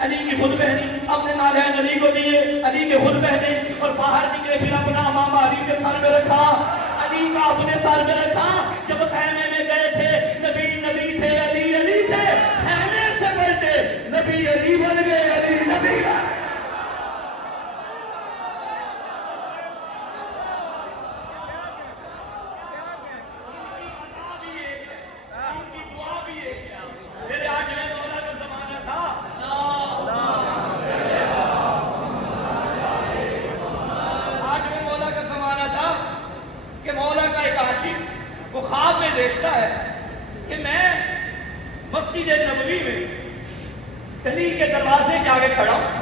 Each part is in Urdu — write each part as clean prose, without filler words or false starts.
علی کی خود پہنی، اپنے نالین علی کو دیے، علی کے خود پہنے اور باہر نکلے، پھر اپنا امامہ علی کے سر پہ رکھا، علی کا اپنے سر پہ رکھا۔ جب خیمے میں گئے تھے، نبی نبی تھے، علی علی تھے، خیمے سے پلٹے، نبی علی بن گئے، علی نبی بن گئے۔ وہ خواب میں دیکھتا ہے کہ میں مسجد نبوی میں گلی کے دروازے کے آگے کھڑا ہوں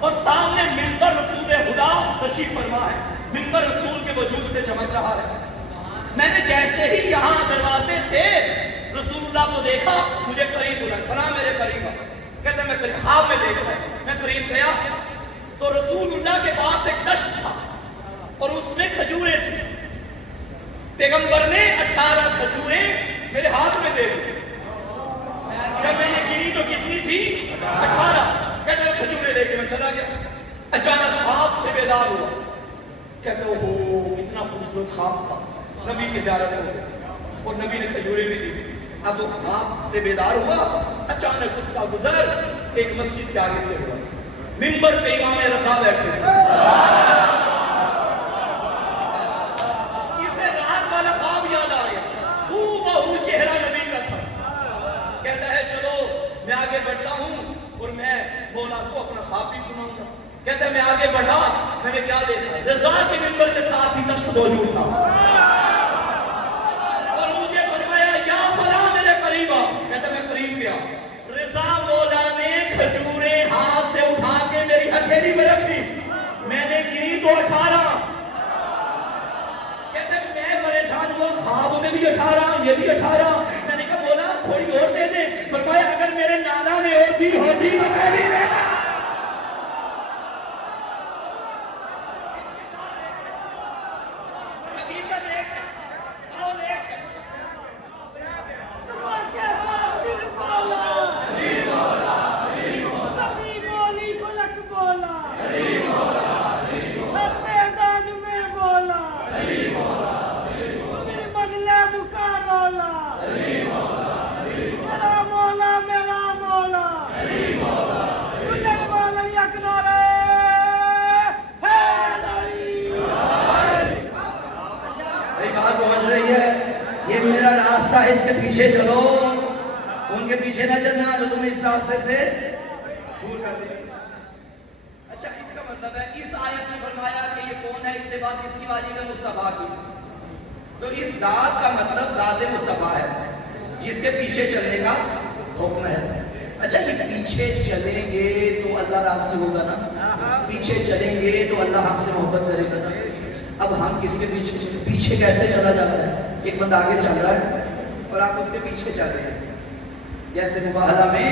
اور سامنے منبر رسول خدا تشریف فرما ہے، منبر رسول کے وجود سے چمک رہا ہے۔ میں نے جیسے ہی یہاں دروازے سے رسول اللہ کو دیکھا، مجھے قریب بلایا، فلاں میرے قریب آ، کہتے ہیں میں خواب میں دیکھ رہا ہوں۔ میں قریب گیا تو رسول اللہ کے پاس ایک دشت تھا اور اس میں کھجوریں تھیں۔ پیغمبر نے 18 کھجوریں میرے ہاتھ میں دے دی۔ جب میں نے گنی تو کتنی تھی؟ 18۔ کہتے ہیں کھجوریں لے کے میں چلا گیا۔ اچانک خواب سے بیدار ہوا، کہتے ہیں اوہ کتنا خوبصورت خواب تھا، نبی کی زیارت ہو گئی اور نبی نے کھجوریں بھی دی۔ اب وہ خواب سے بیدار ہوا، اچانک اس کا گزر ایک مسجد کے آگے سے ہوا، منبر پہ امام رضا بیٹھے تھے۔ چہرہ نبی کا تھا۔ کہتا ہے چلو میں آگے بڑھتا ہوں اور میں مولا کو اپنا خواب بھی سناؤں گا۔ کہتا ہے میں آگے بڑھا، میں نے کیا دیکھا؟ رضا کے منبر کے ساتھ ہی دشت موجود تھا اور مجھے فرمایا یا فلاں میرے قریب آ۔ کہتا ہے میں قریب گیا، رضا مولا نے کھجوریں ہاتھ سے اٹھا کے میری ہتھیلی میں رکھی، میں نے گنی تو 18۔ خواب میں بھی 18، یہ بھی 18۔ میں نے کہا بولا تھوڑی اور دے دیں، فرمایا اگر میرے نانا نے اور دی ہوتی تو میں بھی دینا۔ حقیقت ایک ہے، قول ایک ہے۔ یہ میرا راستہ ہے، اس کے پیچھے چلو، ان کے پیچھے نہ چلنا جو تمہیں اس راستے سے دور کر دے۔ اچھا اس کا مطلب ہے، اس آیت میں فرمایا کہ یہ کون ہے، اتباع کس کی واجب ہے؟ مصطفیٰ کی۔ تو اس ذات کا مطلب ذات مصطفیٰ ہے، جس کے پیچھے چلنے کا حکم ہے۔ اچھا جی پیچھے چلیں گے تو اللہ راضی ہوگا نا، پیچھے چلیں گے تو اللہ ہم سے محبت کرے گا نا۔ اب ہم کس کے پیچھے کیسے چلا جاتا ہے؟ ایک بندہ آگے چل رہا ہے اور آپ اس کے پیچھے چل رہے ہیں، جیسے مباہلہ میں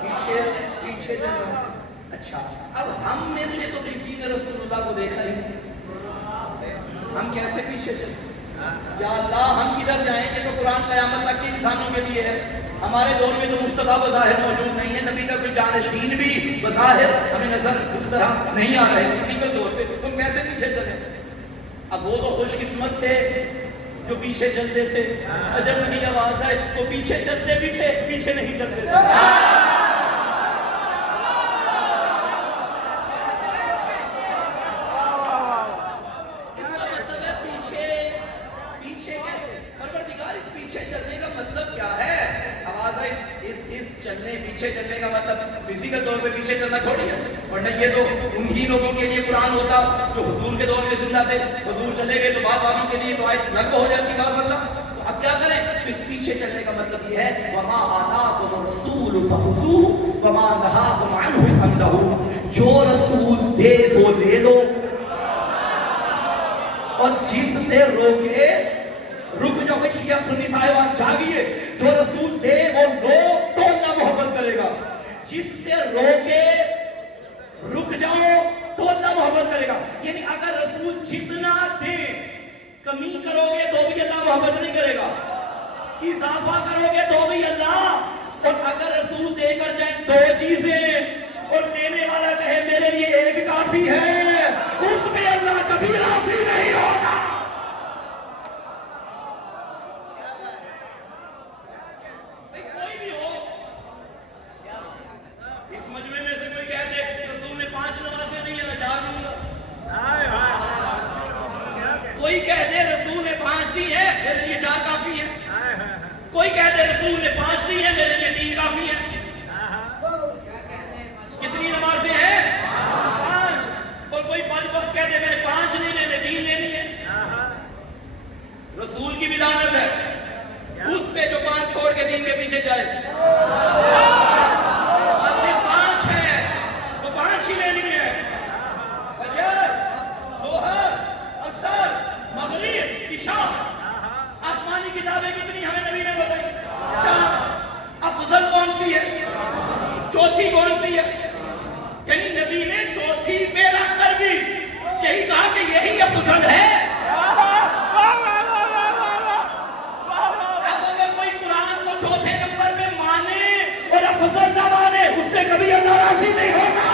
پیچھے چل رہا ہے۔ اچھا اب ہم میں سے تو کسی نے رسول اللہ کو دیکھا ہی نہیں، ہم کیسے پیچھے چلیں؟ یا اللہ ہم کدھر جائیں گے؟ تو قرآن قیامت تک کے انسانوں کے لیے ہے۔ ہمارے دور میں تو مصطفیٰ بظاہر موجود نہیں ہے، نبی کا کوئی جانشین بھی بظاہر ہمیں نظر اس طرح نہیں آ رہا ہے فزیکل طور پہ، تم کیسے پیچھے چلیں؟ اب وہ تو خوش قسمت تھے جو پیچھے چلتے تھے، عجب کی آواز ہے، وہ پیچھے چلتے بھی تھے، پیچھے نہیں چلتے تھے۔ پیچھے چلنے کا مطلب فزیکل طور پہ پیچھے چلنا تھوڑی ہے، ورنہ یہ تو انہی لوگوں کے لیے قرآن ہوتا جو حضور کے دور میں زندہ تھے، حضور چلے گئے تو بعد والوں کے لیے تو آیت نقل ہو جاتی معاذ اللہ۔ تو اب کیا کریں؟ تو اس پیچھے چلنے کا مطلب یہ ہے وَمَا آتَاكُمُ الرَّسُولُ فَخُذُوهُ وَمَا نَهَاكُمْ عَنْهُ فَانْتَهُوا، جو رسول دے وہ لے لو اور جس سے روکے رک جاؤ۔ کہ شیعہ سنی صاحبان جاگیے، جو رسول دے وہ لو تو اللہ محبت کرے گا، جس سے روکے رک جاؤ تو اللہ محبت کرے گا۔ یعنی اگر رسول جتنا دے کمی کرو گے تو بھی اللہ محبت نہیں کرے گا۔ اضافہ کرو گے تو بھی اللہ، اور اگر رسول دے کر جائیں دو چیزیں اور دینے والا کہے میرے لیے ایک کافی ہے، اس میں اللہ کبھی راضی نہیں ہوگا۔ کوئی بھی ہو، اس مجمع میں سے کوئی کہہ دے رسول نے 5 نمازیں نہیں ہیں میں 4 لوں گا، کوئی کہہ دے رسول نے 5 نہیں ہے میرے لیے 4 کافی ہے، کوئی کہہ دے رسول نے 5 نہیں ہے میرے لیے 3 کافی ہے۔ کتنی نمازیں ہیں؟ 5۔ اور کوئی بدبخت کہہ دے میں نے 5 نہیں میں نے 3 لینی ہے۔ رسول کی بھی لعنت ہے اس پہ جو 5 چھوڑ کے 3 کے پیچھے جائے، صرف 5 ہے تو 5 ہی لینی ہے۔ فجر، ظہر، عصر، مغرب، عشاء، آسمانی کتابیں کتنی ہمیں نبی نے بتائی؟ 4۔ افضل کون سی ہے؟ چوتھی کون سی ہے؟ یعنی نبی نے چوتھی پہ رکھ کر بھی یہی کہا کہ یہی افضل ہے۔ اب اگر کوئی قرآن کو چوتھے نمبر پہ مانے اور افضل نہ مانے اس سے کبھی اللہ راضی نہیں ہوگا۔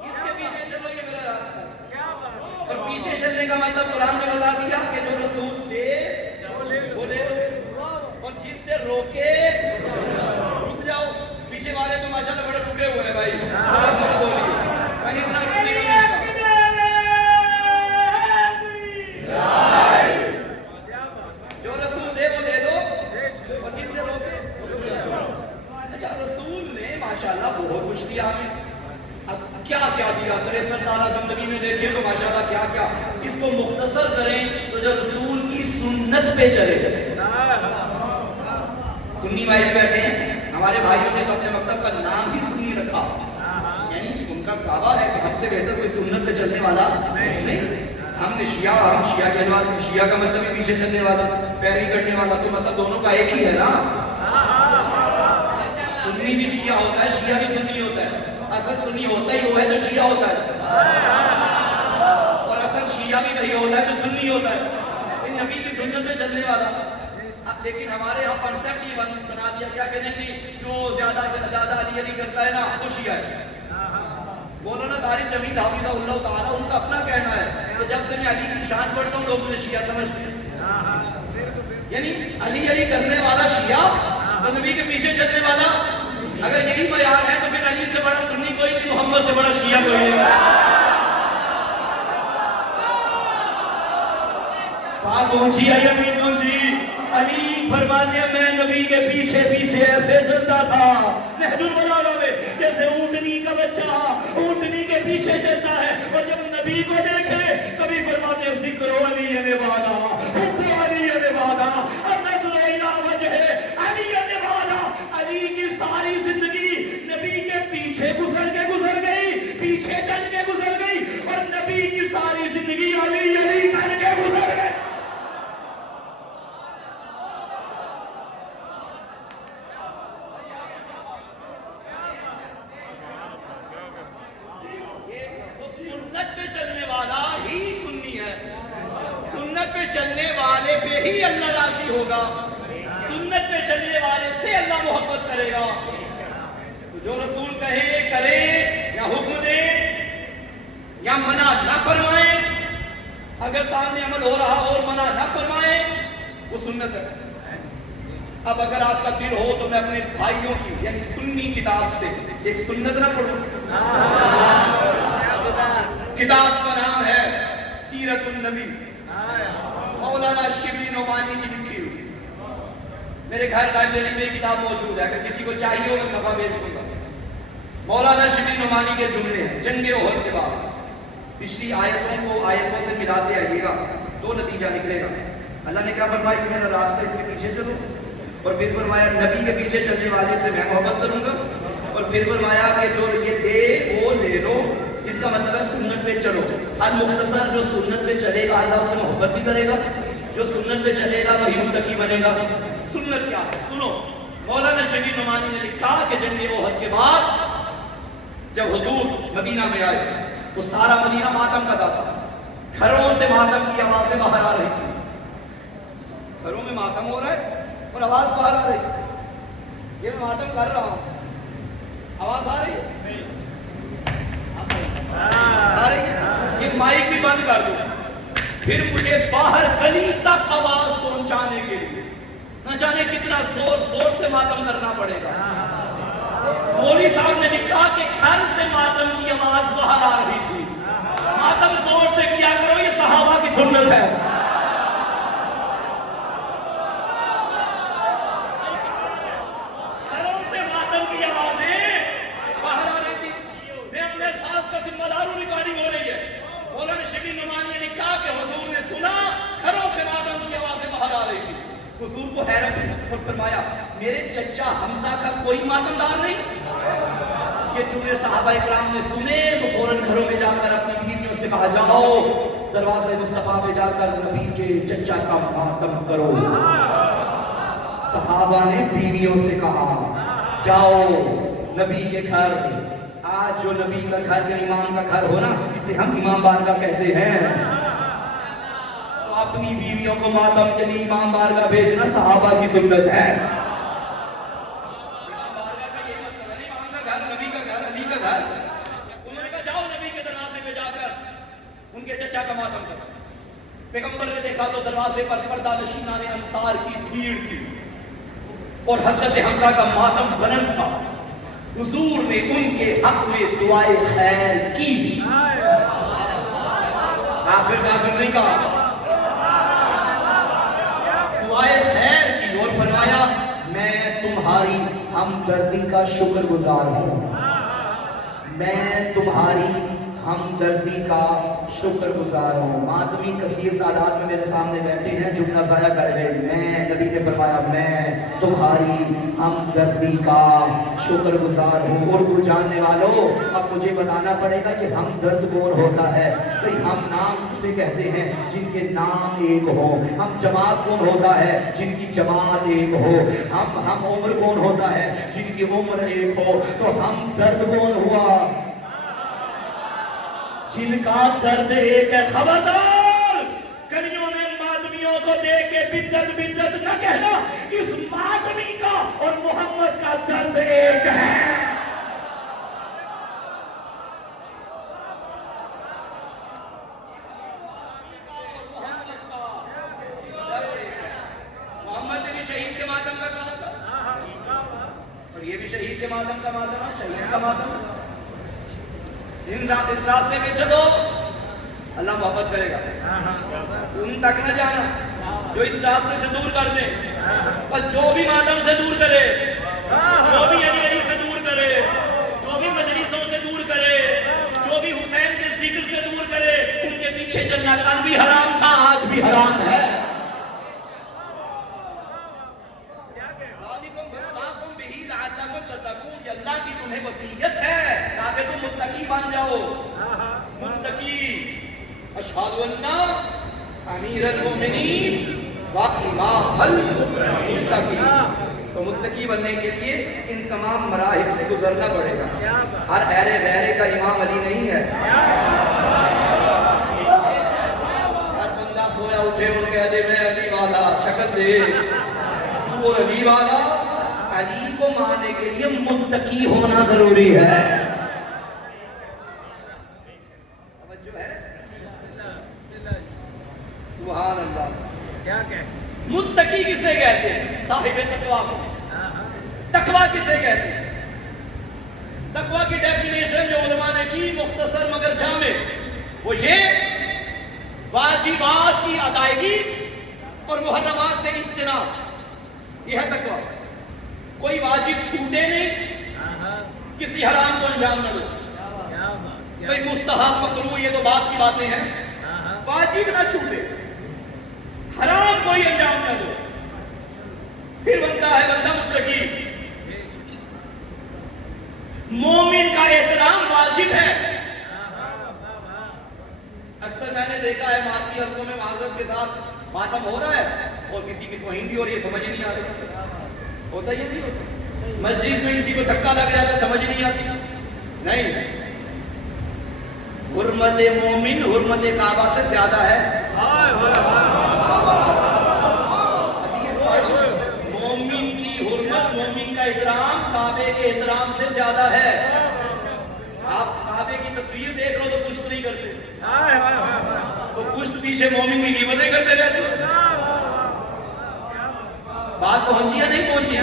اس کے پیچھے چلو، یہ میرا راستہ ہے۔ اور پیچھے چلنے کا مطلب قرآن نے بتا دیا کہ جو رسول دے وہ لے لو، اور جس سے روکے رک جاؤ۔ پیچھے والے تو ماشاءاللہ بڑے رکے ہوئے ہیں بھائی، تھوڑا سا بولیے کہیں اتنا رکنے کا نہیں۔ جو رسول دے وہ دے دو، اور جس سے روکے رک جاؤ۔ اچھا، رسول نے ماشاءاللہ بہت کچھ دیا ہمیں، اب کیا کیا دیا؟ 63 سالہ زندگی میں دیکھیں تو ماشاءاللہ کیا کیا۔ اس کو مختصر کریں تو جو رسول کی سنت پہ چلے سنی بھائی بیٹھے ہیں، ہمارے بھائیوں نے تو اپنے مکتب کا نام ہی سنی رکھا، یعنی ان کا دعویٰ ہے کہ ہم سے بہتر کوئی سنت پہ چلنے والا نہیں۔ ہم نے شیعہ، ہم شیعہ کہنے والے، شیعہ کا مطلب ہی پیچھے چلنے والا، پیروی کرنے والا، تو مطلب دونوں کا ایک ہی ہے نا۔ سنی بھی شیعہ ہوتا ہے، شیعہ بھی سنی ہوتا ہے۔ اصل سنی ہوتا ہی وہ ہے جو شیعہ ہوتا ہے، اور اصل شیعہ بھی وہی ہوتا ہے جو سنی ہوتا ہے، نبی کی سنت میں چلنے والا۔ لیکن ہمارے یہاں کنسیپٹ یہ بنا دیا گیا کہ نہیں، جو زیادہ سے زیادہ علی علی کرتا ہے نا وہ شیعہ ہے۔ مولانا طارق جمیل حفظہ اللہ تعالیٰ ان کا اپنا کہنا ہے کہ جب سے میں علی کی شان پڑھتا ہوں لوگ مجھے شیعہ سمجھتے ہیں، یعنی علی علی کرنے والا شیعہ اور نبی کے پیچھے چلنے والا۔ اگر یہی معیار ہے تو پھر علی سے بڑا سنی کوئی نہیں، محمد سے بڑا شیعہ کوئی نہیں۔ بات پہنچی ہے، یمین پہنچی۔ علی فرماتے ہیں میں نبی کے پیچھے پیچھے ایسے چلتا تھا نہج البلاغہ میں جیسے اونٹنی کا بچہ اونٹنی کے پیچھے چلتا ہے، اور جب نبی کو دیکھے کبھی فرماتے ہیں ذکر علی نوالا، حب علی نوالا، النظر الی وجہ علی نوالا۔ علی کی ساری زندگی نبی کے پیچھے گزر گئی، پیچھے چل کے گزر گئی، اور نبی کی ساری زندگی علی علی کر کے گزر گئی۔ سنت پہ چلنے والا ہی سنی ہے، سنت پہ چلنے والے پہ ہی اللہ راضی ہوگا، سنت پہ چلنے والے سے اللہ محبت کرے گا۔ جو رسول کہے کرے یا حکم دے یا منع نہ فرمائے، اگر سامنے عمل ہو رہا اور منع نہ فرمائے وہ سنت ہے۔ اب اگر آپ کا دل ہو تو میں اپنے بھائیوں کی یعنی سنی کتاب سے ایک سنت نہ پڑھوں، کتاب کا نام ہے سیرت النبی، مولانا شبلی نعمانی کی لکھی ہوئی۔ میرے گھر لائبریری میں کتاب موجود ہے، اگر کسی کو چاہیے ہو میں صفحہ بھیج دوں گا۔ مولانا شبلی نعمانی کے جملے ہیں جنگ احد کے بعد، پچھلی آیتوں کو آیتوں سے ملاتے آئیے گا، 2 نتیجہ نکلے گا۔ اللہ نے کیا فرمایا کہ میرا راستہ اس کے پیچھے چلو، اور پھر فرمایا نبی کے پیچھے چلنے والے سے میں محبت کروں گا، اور پھر فرمایا کہ جو یہ دے وہ لے لو، اس کا مطلب ہے سنت پہ چلو۔ المختصر جو سنت پہ چلے گا اللہ اسے محبت بھی کرے گا، جو سنت پہ چلے گا وہی متقی بنے گا۔ سنت کیا ہے سنو، مولانا شبلی نعمانی نے لکھا کہ جنگ احد کے بعد جب حضور مدینہ میں آئے وہ سارا مدینہ ماتم کرتا تھا. گھروں سے ماتم کی آوازیں باہر آ رہی تھی. گھروں میں ماتم ہو رہا ہے اور آواز باہر آ رہی ہے. یہ میں ماتم کر رہا ہوں, آواز آ رہی ہے, آ رہی ہے. یہ مائک بھی بند کر دو. پھر مجھے باہر گلی تک آواز پہنچانے کے لیے نہ جانے کتنا زور زور سے ماتم کرنا پڑے گا. مولوی صاحب نے لکھا کہ گھر سے ماتم کی آواز باہر آ رہی تھی. ماتم زور سے کیا کرو, یہ صحابہ کی سنت ہے. گھروں سے ماتم کی آوازیں باہر آ رہی تھی. میں اپنے خاص کا ذمہ دار ہوں, ریکارڈنگ ہو رہی ہے. مولانا شبیر نعمان نے لکھا کہ حضور نے سنا گھروں سے ماتم کی آوازیں باہر آ رہی تھی. حضور کو حیرت ہوئی اور فرمایا میرے چچا حمزہ کا کوئی ماتم دار نہیں؟ یہ جملے صحابہ اکرام نے سنے تو فوراً گھروں میں جا کر اپنی بیویوں سے کہا جاؤ دروازے مصطفیٰ پہ جا کر نبی کے چچا کا ماتم کرو. صحابہ نے بیویوں سے کہا جاؤ نبی کے گھر. آج جو نبی کا گھر یا امام کا گھر ہو نا, اسے ہم امام بارگاہ کہتے ہیں. اپنی بیویوں کو ماتم کے لیے امام بارگاہ بھیجنا صحابہ کی سنت ہے. امام بارگاہ کا یہ مطلب ہے امام کا گھر, نبی کا گھر, علی کا گھر. انہوں نے کہا جاؤ نبی کے دروازے پہ جا کر ان کے چچا کا ماتم کرو. پیغمبر نے دیکھا تو دروازے پر پردہ نشینان انصار کی بھیڑ تھی اور حضرت حمزہ کا ماتم بلند تھا. حضور نے ان کے حق میں دعائے خیر کی. کافر نہیں کہا, دعائے خیر کی اور فرمایا میں تمہاری ہمدردی کا شکر گزار ہوں. میں تمہاری ہمدردی کا شکر گزار ہوں. ماتمی کثیر تعداد میں میرے سامنے بیٹھے ہیں, جملہ ضائع کر گئے. میں, نبی نے فرمایا میں تمہاری ہمدردی کا شکر گزار ہوں. اردو جاننے والوں اب مجھے بتانا پڑے گا کہ ہمدرد کون ہوتا ہے. بھئی ہم نام سے کہتے ہیں جن کے نام ایک ہو. ہم جماعت کون ہوتا ہے جن کی جماعت ایک ہو. ہم عمر کون ہوتا ہے جن کی عمر ایک ہو. تو ہم درد کون ہوا جن کا درد ایک ہے. خبردار کنیوں نے ماتمیوں کو دیکھ کے بدت بدت نہ کہنا. اس ماتمی کا اور محمد کا درد ایک ہے. محمد نے بھی شہید کے ماتم کا کہا تھا اور یہ بھی شہید کے ماتم کا ماتم ہے, شہید کا ماتم. اس راستے میں چلو اللہ محبت کرے گا. ان تک نہ جانا جو اس راستے سے دور کر دے. اور جو بھی ماتم سے دور کرے, جو بھی علی سے دور کرے, جو بھی مجلسوں سے دور کرے, جو بھی حسین کے ذکر سے دور کرے, ان کے پیچھے چلنا کل بھی حرام تھا, آج بھی حرام ہے. اللہ کی تمہیں وصیت ہے تاکہ تم متقی بن جاؤ. متقی اشہد ان امیر المؤمنین و امام المتقی. تو متقی بننے کے لیے ان تمام مراحل سے گزرنا پڑے گا. ہر ایرے غیرے کا امام علی نہیں ہے. ہر بندہ سویا اٹھے اور کہہ دے میں علی والا, شکل دے تو اور علی والا. علی کو ماننے کے لیے متقی ہونا ضروری ہے. توجہ ہے, سبحان اللہ. کیا کہتے متقی کسے کہتے ہیں؟ صاحب تقویٰ کو. تقویٰ کسے کہتے ہیں؟ تقویٰ کی ڈیفینیشن جو علماء نے کی مختصر مگر جامع, وہ یہ واجبات کی ادائیگی اور محرمات سے اجتناب. یہ ہے تقویٰ. کوئی واجب چھوٹے نہیں, کسی حرام کو انجام نہ دو. کوئی مستحب مکروہ یہ تو بات کی باتیں ہیں. واجب نہ چھوٹے, حرام کوئی انجام نہ دو, پھر بنتا ہے بندہ متقی. مومن کا احترام واجب ہے. اکثر میں نے دیکھا ہے ماتی حلقوں میں معذرت کے ساتھ ماتم ہو رہا ہے اور کسی کی توہین بھی ہو رہی ہے, سمجھ نہیں آ رہی. ہوتا یہ نہیں ہوتا. مسجد میں کسی کو دھکا لگ جاتا سمجھ نہیں آتی. نہیں, حرمت مومن حرمت کعبہ سے زیادہ ہے. مومن کی حرمت مومن کا احترام کعبے کے احترام سے زیادہ ہے. آپ کعبے کی تصویر دیکھ رہو تو پشت نہیں کرتے, تو پشت پیچھے مومن کی قیمتیں کرتے رہتے. بات پہنچی یا نہیں پہنچی؟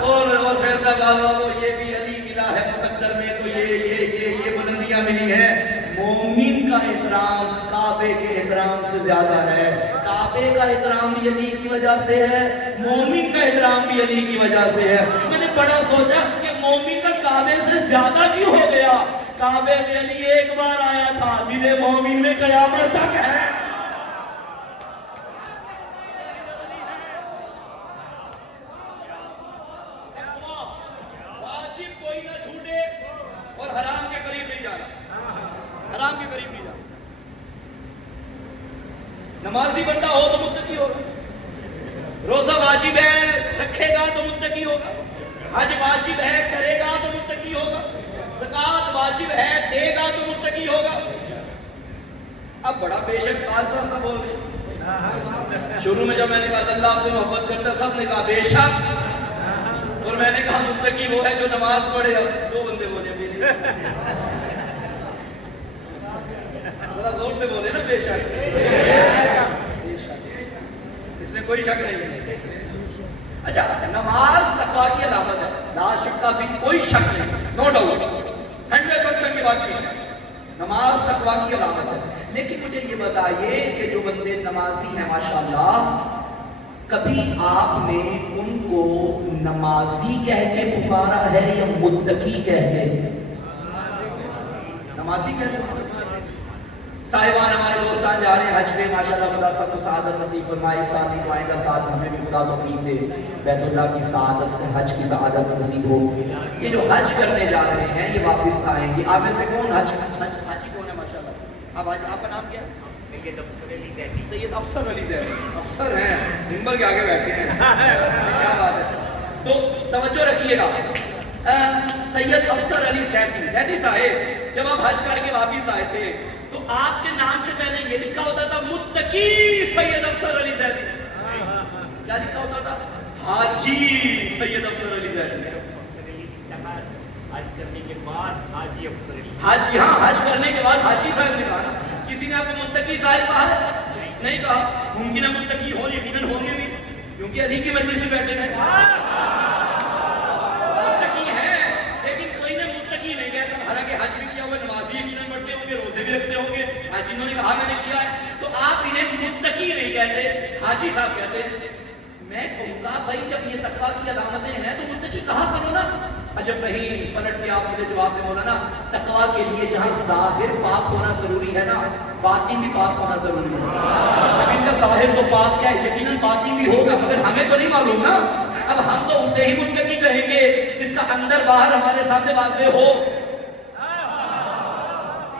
اور فیصلہ بابا تو یہ بھی علی ملا ہے مقدر میں, تو یہ بلندیاں ملی ہیں. مومن کا احترام کعبے کے احترام سے زیادہ ہے. کعبے کا احترام بھی علی کی وجہ سے ہے, مومن کا احترام بھی علی کی وجہ سے ہے. میں نے بڑا سوچا کہ مومن کا کعبے سے زیادہ کیوں ہو گیا. کعبے میں علی ایک بار آیا تھا, دل مومن میں قیامت تک ہے. واجب کوئی نہ چھوٹے اور حرام کے قریب نہیں جانا, حرام کے قریب نہیں جانا. نمازی بندہ ہو تو متقی ہوگا, روزہ واجب ہے رکھے گا تو متقی ہوگا, حج واجب ہے کرے گا تو متقی ہوگا, زکات واجب ہے دے گا تو متقی ہوگا. اب بڑا بے شک خاصا سب بول رہے. شروع میں جب میں نے کہا اللہ سے محبت کرتا, سب نے کہا بے شک, اور میں نے کہا متقی وہ ہے جو نماز پڑھے. اب دو بندے بولے ذرا زور سے بولے نا, بے شک, اس میں کوئی شک نہیں ہے. اچھا نماز تقویٰ کی علامت ہے, لا شک فی, کوئی شک نہیں, نو ڈاؤٹ, 100% کی بات ہے. نماز تقویٰ کی علامت ہے. لیکن مجھے یہ بتائیے کہ جو بندے نمازی ہیں ماشاءاللہ, کبھی آپ نے ان کو نمازی کہہ کے پکارا ہے یا متقی کہہ کے؟ نمازی کہہ کے. صاحبان ہمارے دوستان جا رہے ہیں حج میں, ماشاءاللہ خدا سب کو سعادت نصیب فرمائے. ساتھ ہی دعائیں کا ساتھ ہمیں بھی خدا توفیق دے, بیت اللہ کی سعادت, حج کی سعادت نصیب ہو. یہ جو حج کرنے جا رہے ہیں یہ واپس آئیں گے. آپ میں سے کون حاجی کون ہے ماشاءاللہ؟ آپ کا نام کیا ہے؟ سید افسر علی زیدی. افسر ہیں, منبر کے آگے بیٹھے ہیں, کیا بات ہے. تو توجہ رکھیے گا, سید افسر علی زیدی صاحب جب آپ حج کر کے واپس آئے تھے تو آپ کے نام سے پہلے یہ لکھا ہوتا تھا متقی سید افسر علی زیدی. کیا لکھا ہوتا تھا؟ حاجی سید افسر علی زیدی. حج کرنے کے بعد حاجی افسر علی, حاجی, ہاں حج کرنے کے بعد حاجی صاحب نے کہا. کسی نے آپ کو متقی صاحب کہا ہے؟ نہیں کہا. ممکن ہے متقی ہو, یقیناً ہوں گے بھی, کیونکہ علی کی مجلس سے بیٹھے ہیں. متقی ہیں لیکن کوئی نے متقی نہیں کہتا. حالانکہ حج بھی کیا ہوا, نمازی یقیناً پڑھتے ہوں گے, روزے بھی رکھتے ہوں گے. حج انہوں نے کہا میں نے کیا ہے, تو آپ انہیں متقی نہیں کہتے, حاجی صاحب کہتے. میں کہوں گا بھائی جب یہ تقویٰ کی علامتیں ہیں تو متقی کہا کرو نا. جب نہیں پلٹ کے آپ مجھے جواب دے مولانا, تقویٰ کے لیے جہاں ظاہر پاک ہونا ضروری ہے نا, باطن بھی پاک ہونا ضروری ہے. اب ان کا ظاہر تو پاک کیا ہے, یقیناً باطن بھی ہوگا, مگر ہمیں تو نہیں معلوم نا. اب ہم تو اسے ہی متقی کہیں گے جس کا اندر باہر ہمارے سامنے واضح ہو.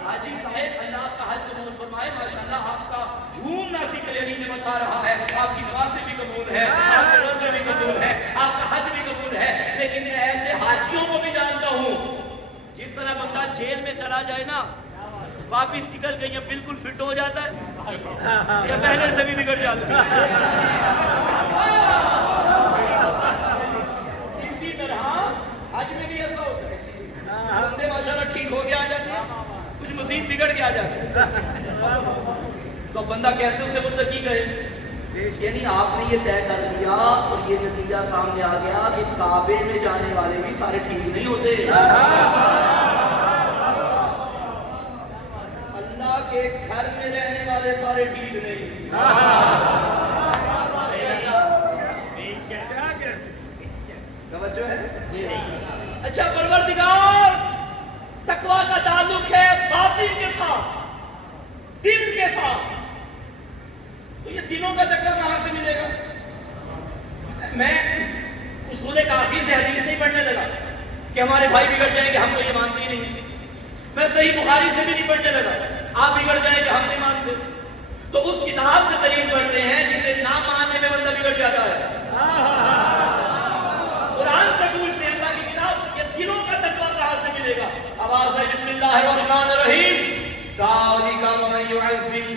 حاجی صاحب اللہ آپ کا حج قبول فرمائے. ماشاءاللہ آپ کا جھومنا ذکر علی میں بتا رہا ہے, آپ کی نمازیں بھی قبول ہے, آپ کے روزے بھی قبول ہے, آپ کا حج بھی قبول ہے. لیکن میں ایسے حاجیوں کو بھی جانتا ہوں جس طرح بندہ جیل میں چلا جائے نا, واپس نکل کے یہ بالکل فٹ ہو جاتا ہے یا پہلے سے بھی بگڑ جاتا ہے. اسی طرح حج میں بھی ایسا ہوتا ہے, بندے ماشاءاللہ ٹھیک ہو کے آ جاتے ہیں, کچھ مزید بگڑ کے آ جاتے ہیں, تو بندہ کیسے اسے متقی کہے. یعنی آپ نے یہ طے کر لیا اور یہ نتیجہ سامنے آ گیا کہ کعبے میں جانے والے بھی سارے ٹھیک نہیں ہوتے, اللہ کے گھر میں رہنے والے سارے ٹھیک نہیں. توجہ ہے. اچھا پروردگار, تقویٰ کا تعلق ہے باطن کے ساتھ, دل کے ساتھ. تو یہ دلوں کا تقویٰ کہاں سے ملے گا؟ میں اصول کافی سے حدیث نہیں پڑھنے لگا کہ ہمارے بھائی بگڑ جائیں کہ ہم کو یہ مانتے ہی نہیں. میں صحیح بخاری سے بھی نہیں پڑھنے لگا, آپ بگڑ جائیں کہ ہم نہیں مانتے. تو اس کتاب سے دلیل پڑھتے ہیں جسے نہ ماننے میں بندہ بگڑ جاتا ہے. قرآن سے پوچھتے ہیں اللہ کی کتاب, یہ دلوں کا تقویٰ کہاں سے ملے گا؟ آواز ہے بسم اللہ الرحمن الرحیم.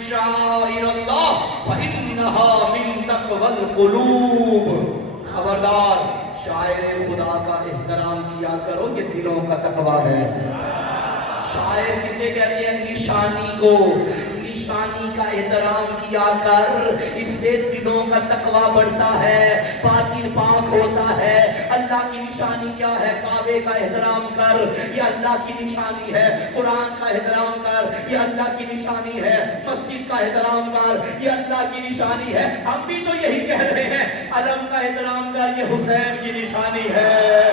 شعائر اللہ فإنها من تقوی القلوب. خبردار، شاعر خدا کا احترام کیا کرو، یہ دلوں کا تقوی ہے. شاعر کسے کہتے ہیں؟ نشانی کو. نشانی کا احترام کیا کر، اس سے دلوں کا تقوی بڑھتا ہے، باطن پاک ہوتا ہے. اللہ کی نشانی کیا ہے؟ کعبے کا احترام کر، یہ اللہ کی نشانی ہے. قرآن کا احترام کر، یہ اللہ کی نشانی ہے. مسجد کا احترام کر، یہ اللہ کی نشانی ہے. ہم بھی تو یہی کہہ رہے ہیں، علم کا احترام کر، یہ حسین کی نشانی ہے.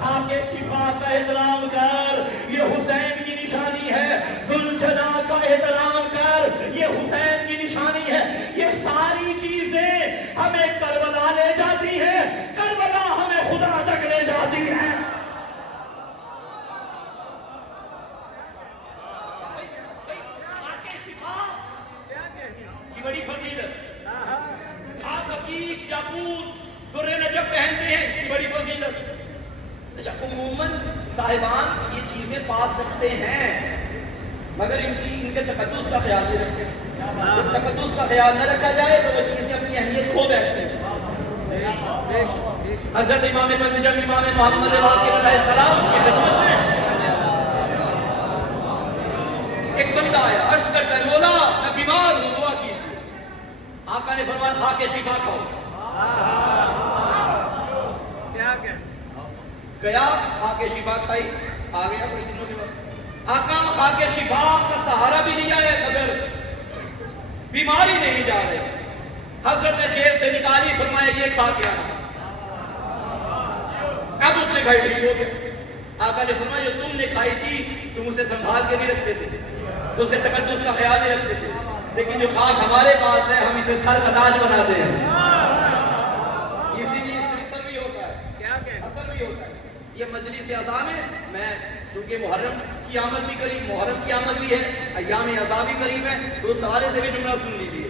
خاک شفا کا احترام کر، یہ حسین کی نشانی ہے. ذوالجلال کا احترام کر، یہ حسین کی نشانی ہے. یہ ساری چیزیں ہمیں کربلا لے جاتی ہیں، کربلا ہمیں خدا تک لے جاتی ہے. خاک شفا کی بڑی فضیلت، خاک حقیق یاقوت در نجف پہنتے ہیں، اس کی بڑی فضیلت. اچھا، عموماً صاحبان یہ چیزیں پا سکتے ہیں، مگر ان کے تقدس کا خیال نہیں رکھتے. جب تقدس کا خیال نہ رکھا جائے تو وہ چیزیں اپنی اہمیت کھو بیٹھتے ہیں. حضرت امام پنجم امام محمد باقر علیہ السلام کی خدمت میں ایک بندہ آیا، عرض کرتا ہے مولا میں بیمار ہوں، دعا کیجیے. آقا نے فرمایا خاک شفا کھاؤ. گیا خاک شفا کھائی، آ گیا کچھ دنوں کے بعد. آقا خاک شفا کا سہارا بھی لیا ہے مگر بیماری نہیں جا رہے. حضرت نے جیب سے نکالی، فرمایا یہ کھا کے آنا. اب اس نے کھائی، ٹھیک ہو گیا. آقا نے فرمایا جو تم نے کھائی تھی تم اسے سنبھال کے نہیں رکھتے تھے، اس کے تقدس کا خیال نہیں رکھتے تھے، لیکن جو خاک ہمارے پاس ہے ہم اسے سر کا تاج بناتے ہیں. اسی لیے اس میں اثر بھی ہوتا ہے، اثر بھی ہوتا ہے. یہ مجلس اعظام ہے. میں چونکہ محرم کی آمد بھی قریب، محرم کی آمد بھی ہے، ایام عزا بھی قریب ہے، تو اس حوالے سے بھی جملہ سن لیجیے.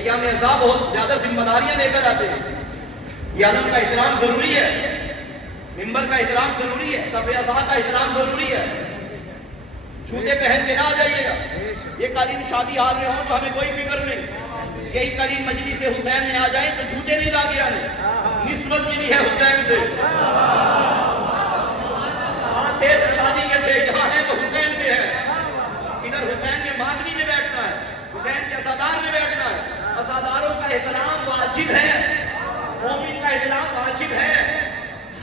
ایام عزا بہت زیادہ ذمہ داریاں لے کر آتے ہیں. یہ علم کا احترام ضروری ہے، منبر کا احترام ضروری ہے، صف عزا کا احترام ضروری ہے. جوتے پہن کے نہ آ جائیے گا. یہ قالین شادی حال میں ہو تو ہمیں کوئی فکر نہیں. یہی قالین مجلس حسین میں آ جائیں تو جوتے نہیں لا کے آنے. نسبت ملی ہے حسین سے. تھے تو شادی کے تھے، یہاں ہیں تو حسین کے ہیں. ادھر حسین کے مادنی میں بیٹھنا ہے، حسین کے عزادار میں بیٹھنا ہے. عزاداروں کا احترام واجب ہے، مومن کا احترام واجب ہے.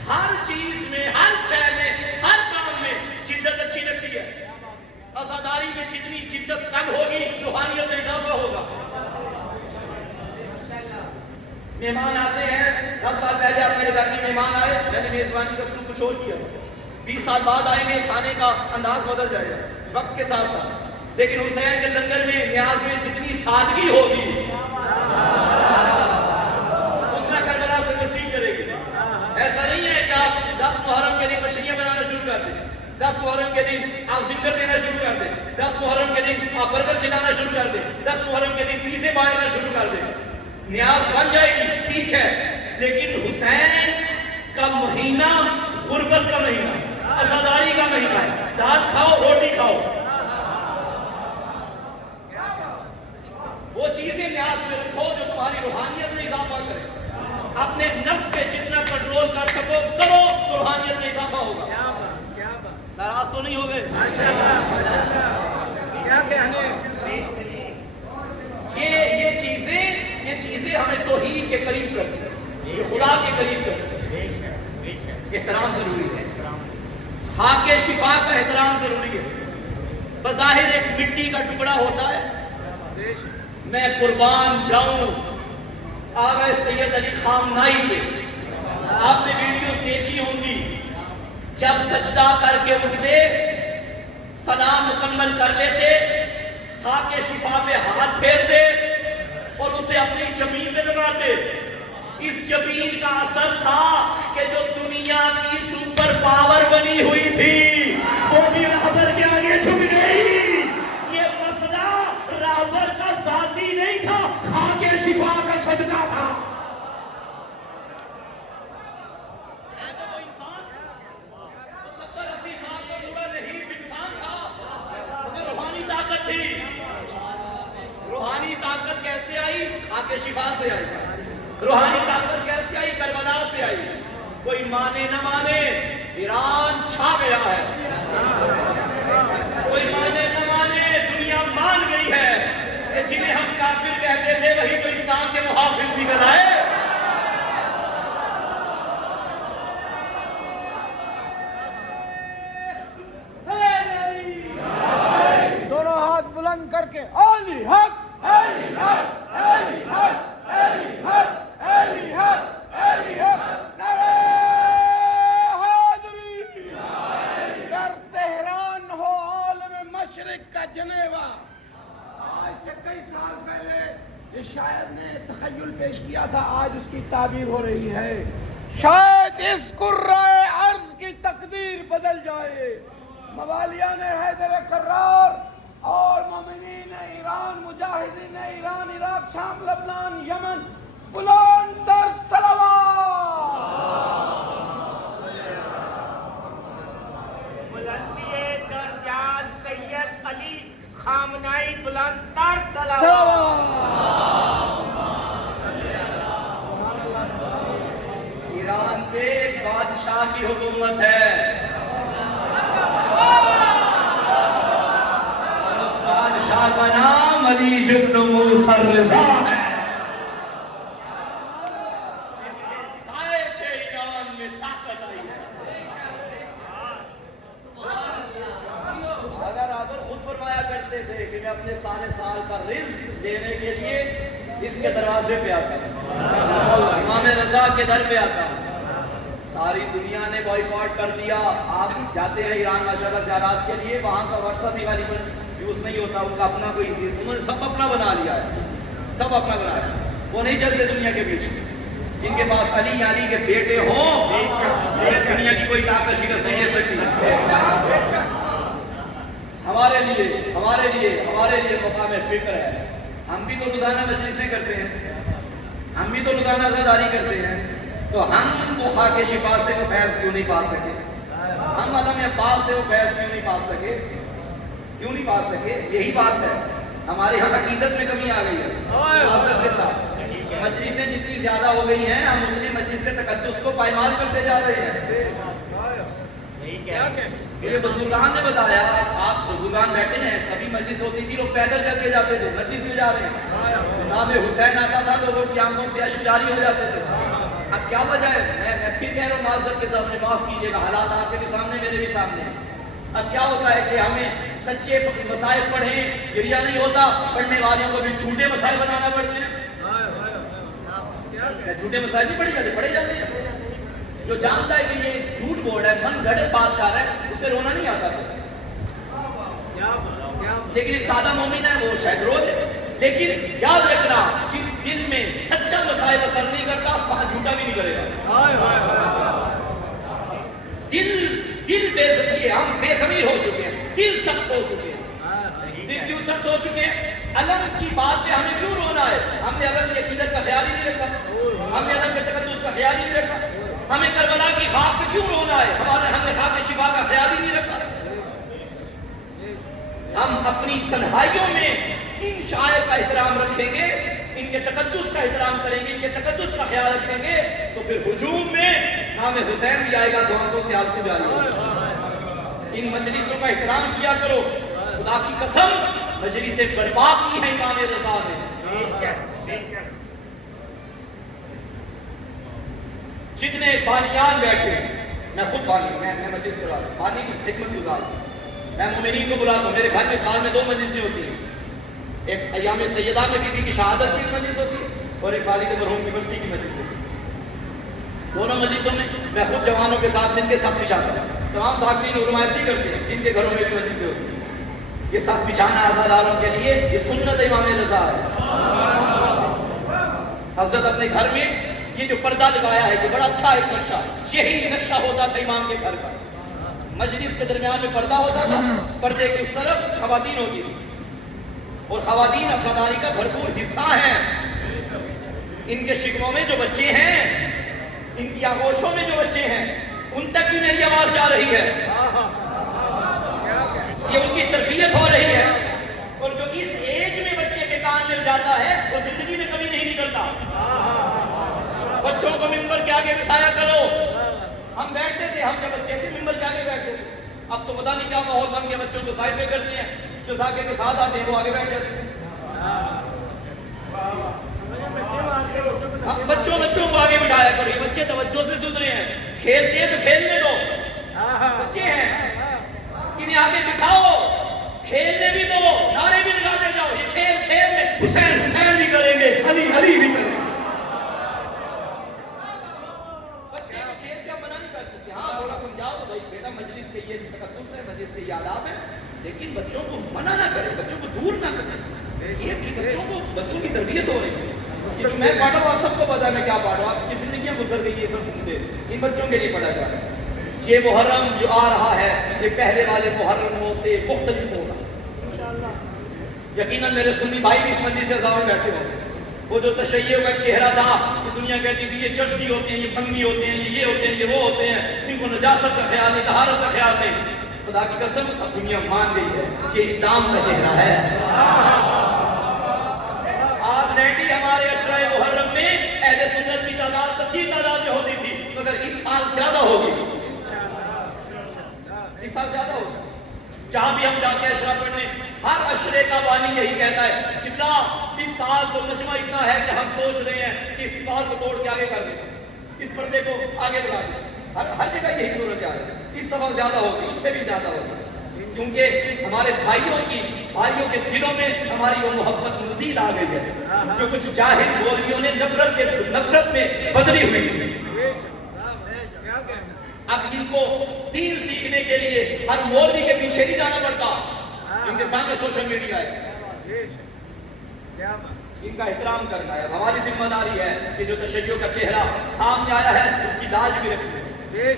ہر چیز میں، ہر شے میں، ہر کام میں جدت اچھی لگتی ہے. عزاداری میں جتنی جدت کم ہوگی روحانیت میں اضافہ ہوگا. مہمان آتے ہیں، 10 سال پہلے آپ میرے گھر میں مہمان آئے، میں نے میزبانی کا سلوک کچھ اور کیا. 20 سال بعد آئیں گے، کھانے کا انداز بدل جائے گا وقت کے ساتھ ساتھ. لیکن حسین کے لنگر میں، نیاز میں جتنی سادگی ہوگی اتنا کربلا سے نصیب کرے گی. ایسا نہیں ہے کہ آپ 10 محرم کے دن مچھلیاں بنانا شروع کر دیں، 10 محرم کے دن آپ ذکر دینا شروع کر دیں، 10 محرم کے دن آپ برکت چلانا شروع کر دیں، 10 محرم کے دن پیسے بانٹنا شروع کر دیں. نیاز بن جائے گی، ٹھیک ہے، لیکن حسین کا مہینہ غربت کا مہینہ، عزاداری کا مہینہ ہے. دال کھاؤ، روٹی کھاؤ، وہ چیزیں نیاز میں رکھو جو تمہاری روحانیت میں اضافہ کرے. اپنے نفس پہ جتنا کنٹرول کر سکو کرو تو روحانیت میں اضافہ ہوگا. ناراض تو نہیں ہو گئے؟ یہ چیزیں ہمیں توحید کے قریب کرتی ہیں، یہ خدا کے قریب کرتی ہیں. احترام ضروری ہے، خاک شفا کا احترام ضروری ہے. بظاہر ایک مٹی کا ٹکڑا ہوتا ہے، میں قربان جاؤں آغا سید علی خامنائی پہ. آپ نے ویڈیو دیکھی ہوں گی، جب سجدہ کر کے اٹھتے، سلام مکمل کر لیتے، خاک شفا پہ ہاتھ پھیرتے اور اسے اپنی جبین پہ لگاتے. اس جبین کا اثر تھا کہ جو دنیا کی سپر پاور بنی ہوئی تھی وہ بھی رہبر کے آگے جھک گئی. یہ مسئلہ رہبر کا ذاتی نہیں تھا، خاک شفا کا صدقہ تھا. کیسے آئی؟ خاک شفا سے آئی. روحانی طاقت کیسے آئی؟ کربلا سے آئی. کوئی مانے نہ مانے ایران چھا گیا ہے. کوئی مانے نہ مانے دنیا مان گئی ہے کہ جنہیں ہم کافر کہتے تھے وہی تو اسلام کے محافظ نکل آئے. دونوں ہاتھ بلند کر کے علی حق علی حق علی حق علی حق علی حق علی حق نعرہ حیدری. در تہران ہو عالم مشرق کا جنیوا. آج سے کئی سال پہلے یہ شاعر نے تخیل پیش کیا تھا, آج اس کی تعبیر ہو رہی ہے. شاید اس کرۂ ارض کی تقدیر بدل جائے. موالیان حیدر کرار اور مومنین ایران, مجاہدین ایران, عراق, شام, لبنان, یمن, بلند تر صلوات. بلندی درجات سید علی خامنائی بلند تر صلوات. ایران پہ ایک بادشاہ کی حکومت ہے. اس بادشاہ کا نام علی بن موسیٰ الرضا ہے. جس کے سائے سے ایران میں طاقت آئی ہے. اگر آپ خود فرمایا کرتے تھے کہ میں اپنے سارے سال کا رزق دینے کے لیے اس کے دروازے پہ آتا ہوں, امام رضا کے در پہ آتا ہوں. ساری دنیا نے بائیکاٹ کر دیا. آپ جاتے ہیں ایران ماشاءاللہ زیارات کے لیے, وہاں کا واٹس ایپ غالباً یوز نہیں ہوتا, ان کا اپنا کوئی چیز انہوں نے سب اپنا بنا لیا ہے. سب اپنا بنا لیا. وہ نہیں چلتے دنیا کے بیچ. جن کے پاس علی علی کے بیٹے ہوں یہ دنیا کی کوئی طاقت شکست نہیں دے سکتی. ہمارے لیے مقام فکر ہے. ہم بھی تو روزانہ مجلسیں کرتے ہیں, ہم بھی تو روزانہ عزاداری کرتے ہیں, تو ہم وہ خاک شفا سے وہ فیض کیوں نہیں پا سکے؟ ہم علم عباس سے وہ فیض کیوں نہیں پا سکے؟ کیوں نہیں پا سکے؟ یہی بات ہے. ہمارے یہاں عقیدت میں کمی آ گئی ہے. معذرت کے ساتھ مجلسیں جتنی زیادہ ہو گئی ہیں, ہم اتنے مجلس کے تقدس کو پائمال کرتے جا رہے ہیں. میرے بزرگان نے بتایا, آپ بزرگان بیٹھے ہیں, کبھی مجلس ہوتی تھی لوگ پیدل چل کے جاتے تھے, مجلس میں جا رہے ہیں. نام حسین آتا تھا لوگوں کی آنکھوں سے اشک جاری ہو جاتے تھے. اب کیا وجہ ہے؟ میں پھر کہہ رہا ہوں, معذرت کے سامنے معاف کیجیے گا, حالات آپ کے بھی سامنے میرے بھی سامنے. اب کیا ہوتا ہے کہ ہمیں سچے مسائل پڑھیں, گریہ نہیں ہوتا, پڑھنے والوں کو بھی جھوٹے مسائل بنانا پڑتے ہیں. جھوٹے مسائل نہیں پڑھے جاتے, پڑھے جاتے ہیں. جو جانتا ہے کہ یہ جھوٹ بول رہا ہے, من گھڑت بات کر رہا ہے, اسے رونا نہیں آتا. لیکن ایک سادہ مومن ہے وہ شاید رو دے. لیکن یاد رکھنا, جس دل میں سچا مسائل اثر نہیں کرتا وہاں جھوٹا بھی نہیں کرے گا. دل بے زمین, ہم بے زمین ہو چکے ہیں, دل سخت ہو چکے ہیں. دل کیوں سخت ہو چکے ہیں؟ علم کی بات پہ ہمیں کیوں رونا ہے؟ ہم نے علم کی عقیدت کا خیال ہی نہیں رکھا, ہم نے علم کے تقدس کا خیال ہی نہیں رکھا. ہمیں کربلا کی خاک پہ کیوں رونا ہے؟ ہم نے خاک شفا کا خیال ہی نہیں رکھا. ہم اپنی تنہائیوں میں ان شاعر کا احترام رکھیں گے, ان کے تقدس کا احترام کریں گے, ان کے تقدس کا خیال رکھیں گے, تو پھر ہجوم میں نام حسین بھی آئے گا تو ہم سے آپ سے جاری ہوگا. ان مجلسوں کا احترام کیا کرو. خدا کی قسم مجلسیں برپا کی ہیں امام رضا نے. جتنے بانیان بیٹھے, میں خود بانی, میں مجلس کرا دوں, بانی کی خدمت گزار ہوں. میں مومنین کو بلاتا ہوں. میرے گھر میں سال میں 2 مجلسیں ہوتی ہیں. ایک ایام سیدہ میں بی بی کی شہادت کی مجلس ہوتی ہے, اور ایک والد مرحوم کی برسی کی مجلس ہوتی ہے. دونوں مجلسوں میں میں خود جوانوں کے ساتھ مل کے سب بچھاتا ہوں. تمام صاحبین علماء ایسے ہی کرتے ہیں جن کے گھروں میں بھی مجلسیں ہوتی ہیں. یہ سب بچھانا عزاداروں کے لیے یہ سنت امام رضا ہے. حضرت اپنے گھر میں یہ جو پردہ لگایا ہے, یہ بڑا اچھا ایک نقشہ, یہی نقشہ ہوتا تھا امام کے گھر کا. مجلس کے درمیان میں پردہ ہوتا تھا, پردے کے اس طرف خواتین ہوتی تھی, اور خواتین عزاداری کا بھرپور حصہ ہیں. ان کے شکموں میں جو بچے ہیں, ان کی آغوشوں میں جو بچے ہیں, ان تک بھی میری آواز جا رہی ہے. یہ ان کی تربیت ہو رہی ہے. اور جو اس ایج میں بچے کے کان ایمان مل جاتا ہے وہ زندگی میں کبھی نہیں نکلتا. بچوں کو ممبر کے آگے بٹھایا کرو. ہم بیٹھتے تھے، ہم جب بچے تھے ممبر کے آگے بیٹھتے تھے. اب تو پتا نہیں کیا ماحول بن گیا، بچوں کو سائڈ پہ کرتے ہیں، جو ذاکر کے ساتھ آتے ہیں وہ آگے بیٹھ جاتے ہیں. بچوں کو آگے بٹھایا کرو. یہ بچے توجہ سے سن رہے ہیں، کھیلتے ہیں تو کھیلنے دو، بچے ہیں انہیں آگے بٹھاؤ، کھیلنے بھی دو، نعرے بھی لگاتے جاؤ. یہ کھیل کھیل میں حسین حسین بھی کریں گے، علی علی بھی کریں گے. بچے کو کھیل سے ہم منع نہیں کر سکتے. ہاں تھوڑا سمجھاؤ تو بھائی بیٹا مجلس کے یہ تقدس ہے، مجلس کے یہ آداب ہے، لیکن بچوں کو منع نہ کریں، بچوں کو دور نہ کریں. یہ بچوں کی تربیت ہو رہی ہے. میں پڑھا ہوں، آپ سب کو پتا ہے میں کیا پڑھ رہا ہوں، آپ کی زندگیاں گزر گئی یہ سب سنتے، ان بچوں کے لیے پڑھا جا رہا ہے. یہ محرم جو آ رہا ہے یہ پہلے والے محرموں سے مختلف ہوگا. یقیناً میرے سنی بھائی بھی اس مجلس سے ضرور بیٹھے ہوں گے. وہ جو تشیع کا چہرہ تھا کہ دنیا کہتی تھی یہ چرسی ہوتے ہیں، یہ بنگی ہوتے ہیں، یہ ہوتے ہیں، یہ وہ ہوتے ہیں، ان کو نجاست کا خیال نہیں، طہارت کا خیال نہیں. خدا کی قسم اب دنیا مان گئی ہے کہ اسلام کا چہرہ ہے. آلریڈی ہمارے اشرائے محرم میں اہل سنت کی تعداد کثیر تعداد میں ہوتی تھی، مگر اس سال زیادہ ہوگی، اس سال زیادہ ہوگی. جہاں بھی ہم جاتے ہیں اشرا پڑھنے، ہر اشرے کا بانی یہی کہتا ہے قبلہ اس سال تو مجمع اتنا ہے کہ ہم سوچ رہے ہیں کہ اس دیوار کو توڑ کے آگے کر دیں، اس پردے کو آگے بڑھا دیں. ہر جگہ یہی صورت ہے. اس سفر زیادہ ہوگی، اس سے بھی زیادہ ہوگی، کیونکہ ہمارے بھائیوں کے دلوں میں ہماری وہ محبت مزید آ گئی ہے جو کچھ جاہل مولویوں نے نفرت میں بدلی ہوئی تھی. اب ان کو دین سیکھنے کے لیے ہر مولوی کے پیچھے نہیں جانا پڑتا، ان کے سامنے سوشل میڈیا ہے، ان کا احترام کرنا ہے. ہماری ذمہ داری ہے کہ جو تشیع کا چہرہ سامنے آیا ہے اس کی لاج بھی رکھنی ہے،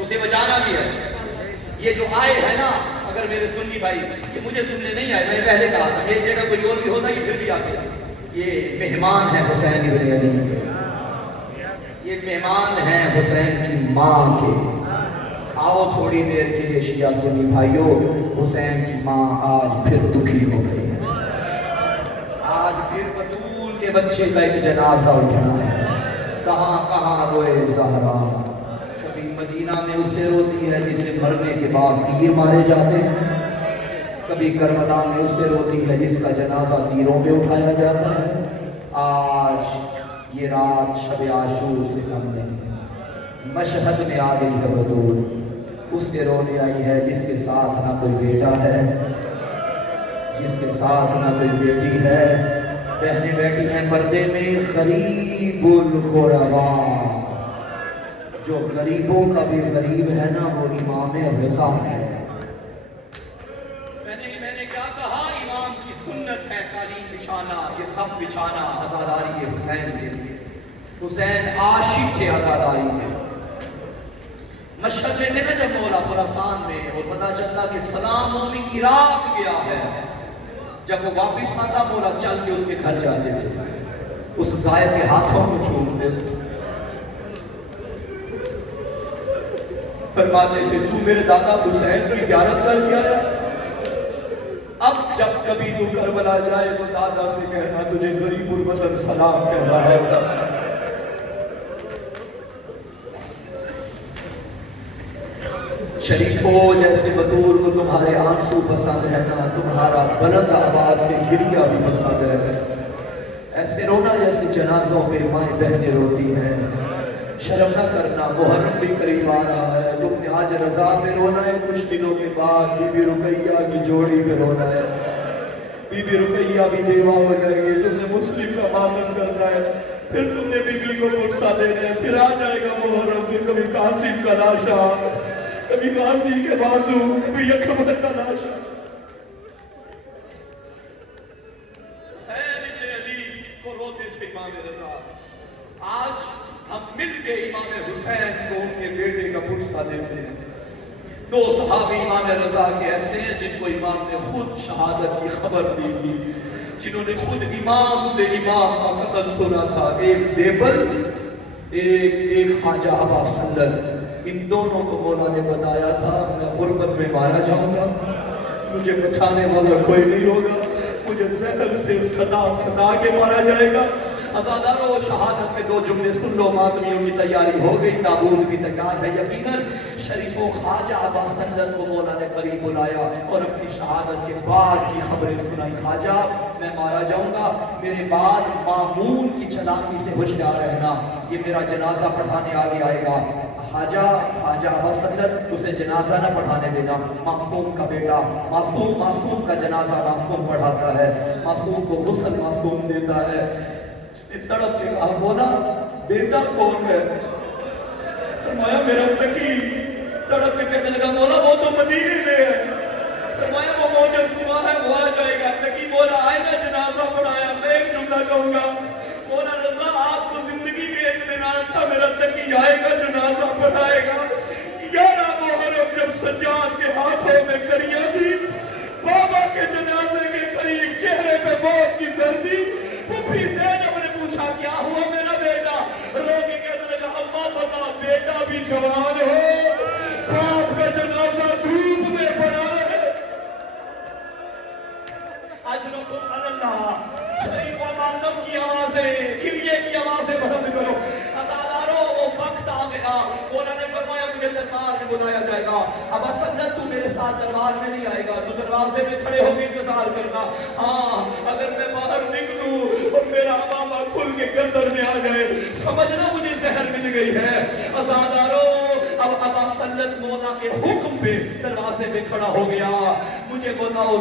اسے بچانا بھی ہے. یہ جو آئے ہیں نا، اگر میرے سنی بھائی کہ مجھے سننے نہیں آئے، میں نے پہلے کہا تھا ایک جگہ کوئی اور بھی ہوتا یہ پھر بھی آتے. یہ مہمان ہیں حسین ابن علی، یہ مہمان ہیں حسین کی ماں کے. آؤ تھوڑی دیر کے لیے شیعہ سنی بھائیوں، حسین کی ماں آج پھر دکھی ہو گئی ہے. آج پھر بطول کے بچے کا ایک جنازہ اٹھنا ہے. کہاں کہاں روئے زہرا، کبھی مدینہ میں اسے روتی ہے جسے مرنے کے بعد تیر مارے جاتے ہیں، کبھی کربلا میں اسے روتی ہے جس کا جنازہ تیروں پہ اٹھایا جاتا ہے. آج یہ رات شب عاشور سے کم نہیں، مشہد میں آ گئی ہے بطول، اس کے رونے آئی ہے جس کے ساتھ نہ کوئی بیٹا ہے، جس کے ساتھ نہ کوئی بیٹی ہے. بہنیں بیٹھی ہیں پردے میں، غریب الغرباء، جو غریبوں کا بھی غریب ہے نا وہ امام رضا ہے. میں نے کیا کہا، امام کی سنت ہے قالین بچھانا، یہ سب بچھانا عزاداری ہے حسین کے لیے. حسین عاشق تھے عزاداری کے. مشہد میں تھے نا جب مولا خراسان میں، اور پتا چلتا کہ فلاں مومن عراق گیا ہے، جب وہ واپس آتا مولا چل کے اس کے گھر جاتے تھے، اس زائر کے ہاتھوں کو چھوڑتے تھے، فرماتے تھے تو میرے دادا حسین کی زیارت کر کے آیا، اب جب کبھی تو کربلا جائے تو دادا سے کہنا تجھے غریب الوطن سلام کہہ رہا ہے. شریفوں جیسے بطول کو تمہارے آنسو پسند ہے نا، تمہارا بلند آواز سے گریا بھی پسند ہے. ایسے رونا جیسے جنازوں پہ مائیں بہنیں روتی ہیں. شرم نہ کرنا، محرم بھی قریب آ رہا ہے. تم نے آج رضا پہ رونا ہے، کچھ دنوں کے بعد بی بی رقیہ کی جوڑی پہ رونا ہے. بی بی رقیہ بھی بیوہ ہو جائے گی، تم نے مسلم کا ماتم کرنا ہے، پھر تم نے بی بی کو فرصہ دینا ہے، پھر آ جائے گا محرم، پھر کبھی قاسم کا لاشا، کبھی غازی کے بازو، کبھی اکبر کا لاشا. حسین ابن علی کو روتے تھے امام رضا. آج ہم مل کے امام حسین کو ان کے بیٹے کا پرسہ دیتے ہیں. دو صحابی امام رضا کے ایسے ہیں جن کو امام نے خود شہادت کی خبر دی تھی، جنہوں نے خود امام سے امام کا قتل سنا تھا. ایک دیبل، ایک خواجہ ابا سندر. ان دونوں کو مولا نے بتایا تھا میں غربت میں مارا جاؤں گا، مجھے بچانے والا کوئی نہیں ہوگا، مجھے زہر سے سدا سدا کے مارا جائے گا. عزادارو شہادت کے دو جملے سن لو. ماتمیوں کی تیاری ہو گئی, تابوت بھی تیار ہے. یقیناً شریف و خواجہ ابا سنجد کو مولا نے قریب بلایا اور اپنی شہادت کے بعد کی خبریں سنائی. خواجہ میں مارا جاؤں گا, میرے بعد مامون کی چلاکی سے ہوشیار رہنا, یہ میرا جنازہ پڑھانے آگے آئے گا. خواجہ ابا سنجد اسے جنازہ نہ پڑھانے دینا, معصوم کا بیٹا, معصوم کا جنازہ معصوم پڑھاتا ہے, معصوم کو غسل معصوم دیتا ہے. اس نے تڑپ کے کہا, بولا بیٹا کون ہے؟ فرمایا میرا تقی. تڑپ کے کہنے لگا, مولا وہ تو مدینے میں ہے. فرمایا وہ موجز ہوا ہے, وہ آ جائے گا. تقی بولا آئے گا جنازہ پڑھایا. میں ایک جملہ کہوں گا, مولا رضا آپ کو زندگی میں ایک اطمینان تھا, میرا تقی آئے گا جنازہ پڑھائے گا. 11 محرم جب سجاد کے ہاتھوں میں کڑیاں تھی, بابا کے جنازے کے قریب چہرے پہ موت کی زردی, پھوپھی زینب نے پوچھا کیا ہوا میرا بیٹا؟ رو کے کہنے لگا, اماں بتا بیٹا بھی جوان ہو, باپ کا جنازہ دھوپ میں پڑا ہے. اجرکم اللہ. شریف و معلم کی آوازیں, کبیے کی آوازیں بلند کرو. عزادارو وہ وقت آ گیا. مولا نے فرمایا مجھے دربار میں بلایا جائے گا. ابا سنجد تو میرے ساتھ دربار میں نہیں آئے گا, تو دروازے میں کھڑے ہو کے انتظار کرنا. ہاں اگر میں باہر نکلوں اور میرا امامہ کھل کے گردن میں آ جائے, سمجھنا مجھے زہر مل گئی ہے. عزادارو اب ابا سنجد مولا کے حکم پہ دروازے میں کھڑا ہو گیا. مجھے بتاؤ,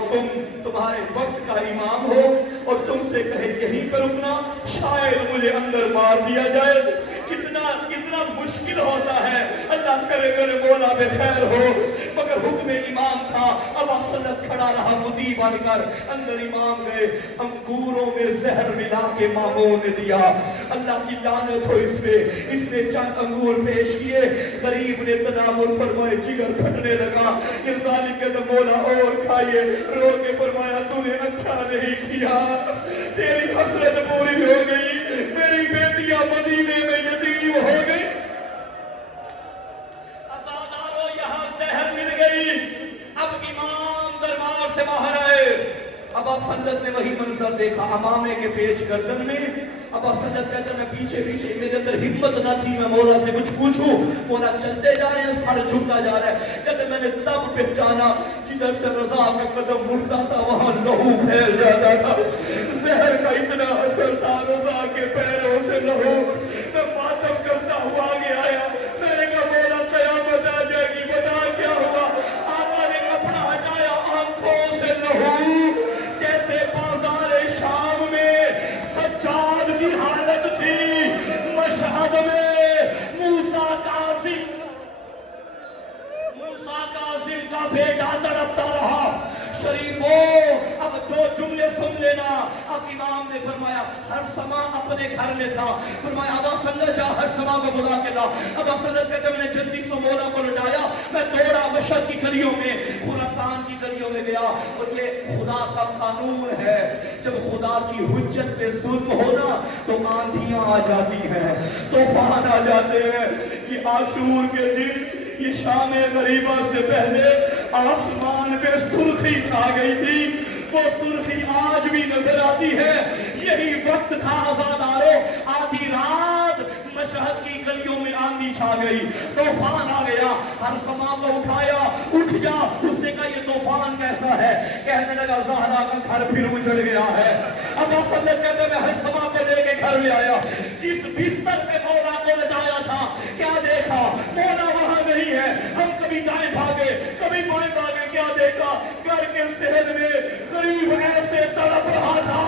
تمہارے وقت کا امام ہو اور تم سے کہے یہیں پر رکنا, شاید مجھے اندر مار دیا جائے. کتنا مشکل ہوتا ہے. اللہ کرے میرے مولا بے خیر ہو, مگر حکم امام تھا. ابا سنجد کھڑا رہا مدی بن کر. اندر امام گئے, انگوروں میں زہر ملا کے ماموں نے دیا. اللہ کی لعنت ہو اس پہ. اس نے چند انگور پیش کیے, غریب نے تناول فرمائے, جگر پھٹنے لگا. یہ ظالم کہتا مولا اور کھائیے. رو کے فرمایا تو نے اچھا نہیں کیا, تیری حسرت پوری ہو گئی, میری بیٹیاں مدینے میں یتیم ہو گئی. عزادارو یہاں زہر مل گئی. اب امام دربار سے باہر آئے. ابا سنجد نے وہی منظر دیکھا, امامے کے پیچ گردن میں. ابا سنجد کہتا میں پیچھے میرے اندر ہمت نہ تھی میں مولا سے کچھ پوچھوں. مولا چلتے جا رہے ہیں, سر جھکتا جا رہا ہے. کہتے میں نے تب پہچانا جدھر سے رضا کا قدم مڑتا تھا وہاں لہو پھیل جاتا تھا. زہر کا اتنا اثر تھا, رضا کے پیروں سے لہو. میں ماتم کرتا ہوا آگے آیا. میں نے کہا مولا قیامت آ جائے گی, بتا کیا ہوا؟ آقا نے کپڑا ہٹایا, آنکھوں سے لہو جیسے بازار شام میں سجاد کی حالت تھی. مشہد میں موسیٰ کاظم کا بیٹا تڑپتا رہا. شریفو اب دو جملے سن لینا. اب امام نے فرمایا ہر سما اپنے گھر میں تھا. فرمایا ابا سنجد جا ہر سما کو بلا کے لا. ابا سنجد کہتے میں نے جلدی سے مولا کو لٹایا, میں دوڑا مشہد کی گلیوں میں, خراسان کی گلیوں میں گیا. اور یہ خدا کا قانون ہے, جب خدا کی حجت پہ ظلم ہونا تو آندھیاں آ جاتی ہیں, طوفان آ جاتے ہیں. کہ عاشور کے دن یہ شام غریبہ سے پہلے آسمان پہ سرخی چھا گئی تھی, وہ سرخی آج بھی نظر آتی ہے. یہی وقت تھا عزادارو, آدھی رات مشہد کی گلیوں میں آندھی چھا گئی, طوفان آ گیا. ہر سما کو اٹھایا, اٹھ جا. اس نے کہا یہ طوفان کیسا ہے؟ کہنے لگا زہرا کا گھر پھر اجڑ گیا ہے. ابا سنجد کہتے میں ہر سما کو لے کے گھر میں آیا. جس بستر پہ مولا کو لٹایا تھا کیا دیکھا؟ مولا وہاں نہیں ہے. ہم کبھی دائیں بھاگے کبھی بائیں بھاگے, کیا دیکھا؟ گھر کے صحن میں غریب ایسے تڑپ رہا تھا